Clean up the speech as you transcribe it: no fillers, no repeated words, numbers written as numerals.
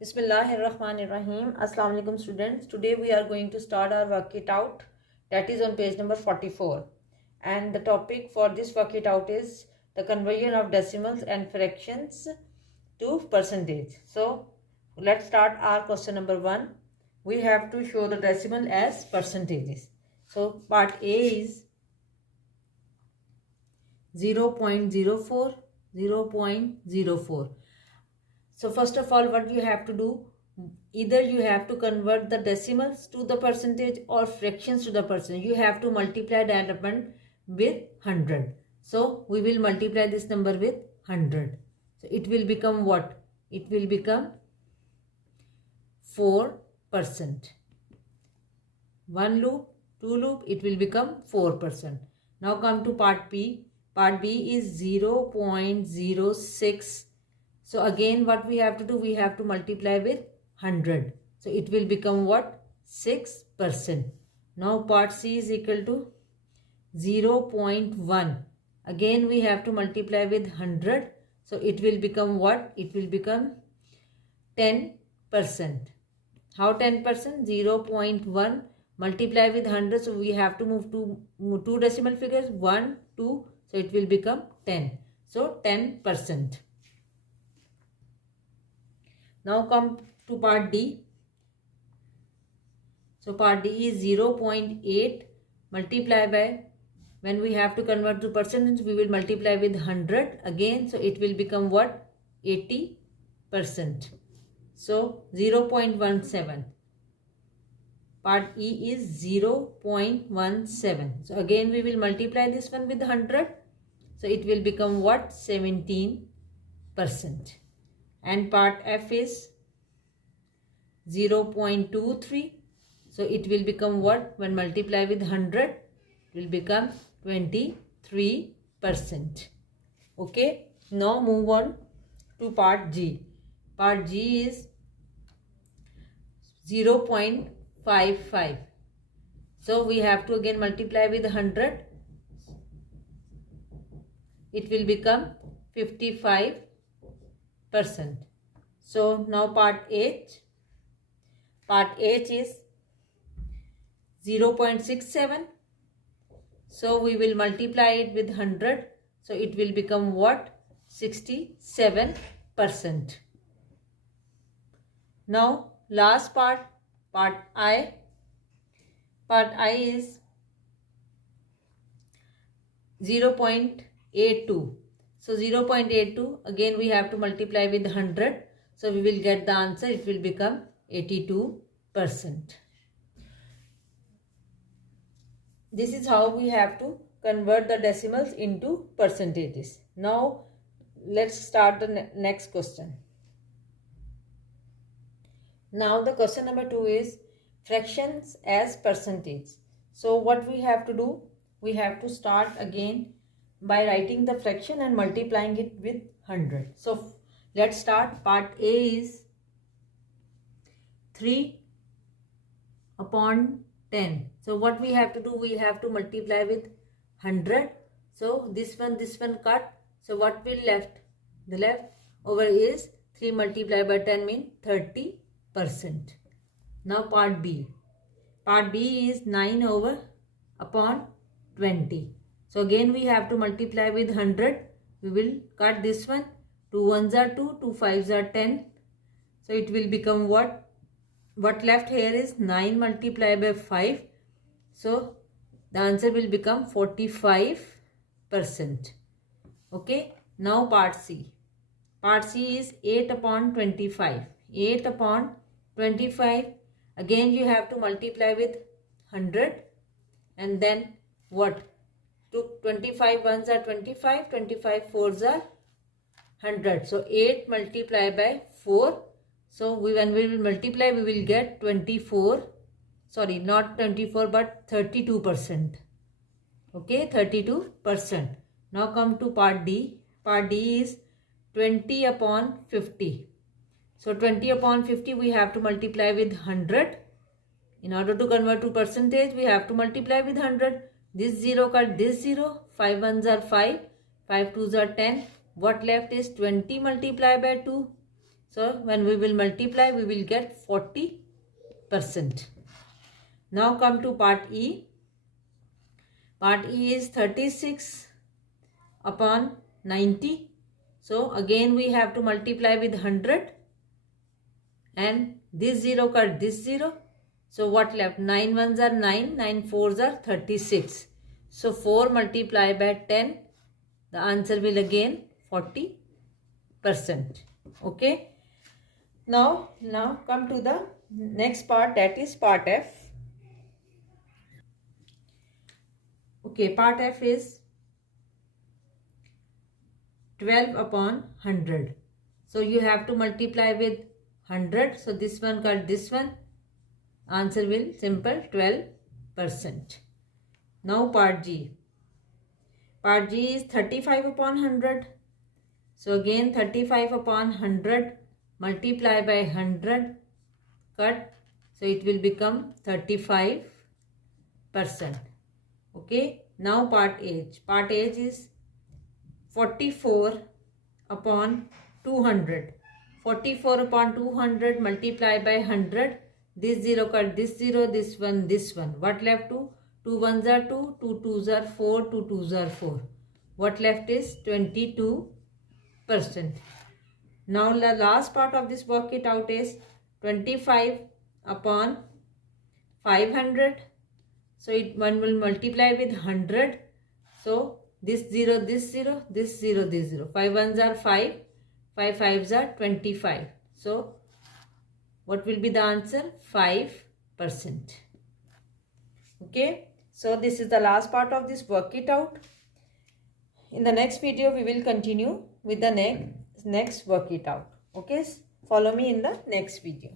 Bismillahirrahmanirrahim. Assalamu alaikum students. Today we are going to start our work it out, that is on page number 44. And the topic for this work it out is the conversion of decimals and fractions to percentage. So let's start our question number 1. We have to show the decimal as percentages. So part A is 0.04, 0.04. So first of all, what you have to do, either you have to convert the decimals to the percentage or fractions to the percentage. You have to multiply that element with 100. So we will multiply this number with 100. So it will become what? It will become 4%. One loop, two loop, it will become 4%. Now come to part B. Part B is 0.06. So again what we have to do, we have to multiply with 100. So it will become what? 6%. Now part C is equal to 0.1. Again we have to multiply with 100. So it will become what? It will become 10%. How 10%? 0.1 multiply with 100. So we have to move to two decimal figures, 1, 2. So it will become 10. So 10%. Now come to part D. So part D is 0.8 multiply by, when we have to convert to percentage, we will multiply with 100 again. So it will become what? 80%. So 0.17. Part E is 0.17. So again we will multiply this one with 100. So it will become what? 17%. And part F is 0.23. So it will become what? When multiply with 100, it will become 23%. Okay. Now move on to part G. Part G is 0.55. So we have to again multiply with 100. It will become 55%. So now part H. Part H is 0.67. So we will multiply it with 100. So it will become what? 67%. Now last part, part I. Part I is 0.82. So 0.82, again we have to multiply with 100. So we will get the answer. It will become 82%. This is how we have to convert the decimals into percentages. Now let's start the next question. Now the question number 2 is fractions as percentage. So what we have to do, we have to start again by writing the fraction and multiplying it with 100. So let's start. Part A is 3/10. So what we have to do, we have to multiply with 100. So this one cut. So what will left? The left over is 3 multiplied by 10 means 30%. Now part B. Part B is 9/20. So again we have to multiply with 100. We will cut this one. 2 1s are 2, 2 5s are 10. So it will become what? What left here is 9 multiplied by 5. So the answer will become 45%. Okay. Now part C. Part C is 8/25. 8/25. Again you have to multiply with 100. And then what? 25 ones are 25, 25 fours are 100. So 8 multiplied by 4. So when we will multiply, we will get 24. Sorry, not 24 but 32%. Okay, 32%. Now come to part D. Part D is 20/50. So 20/50 we have to multiply with 100. In order to convert to percentage, we have to multiply with 100. This 0 cut this 0. 5 ones are 5. 5 twos are 10. What left is 20 multiplied by 2. So when we will multiply, we will get 40%. Now come to part E. Part E is 36 upon 90. So again we have to multiply with 100. And this 0 cut this 0. So what left? 9 ones are 9, 9 fours are 36. So 4 multiplied by 10. The answer will again 40%. Okay. Now come to the next part, that is part F. Okay, part F is 12 upon 100. So you have to multiply with 100. So this one cut this one. Answer will simple 12%. Now part G. Part G is 35 upon 100. So again 35 upon 100 multiply by 100 cut. So it will become 35%. Okay. Now part H. Part H is 44 upon 200. 44 upon 200 multiply by 100. This 0 cut this 0, this one, this one. What left? 2? 2 ones are 2, 2 twos are 4, 2 twos are 4. What left is 22%. Now the last part of this, work it out, is 25 upon 500. So one will multiply with 100. So this 0, this 0, this 0, this 0. 5 ones are 5, 5 fives are 25. So what will be the answer? 5%. Okay. So this is the last part of this, work it out. In the next video, we will continue with the next work it out. Okay. Follow me in the next video.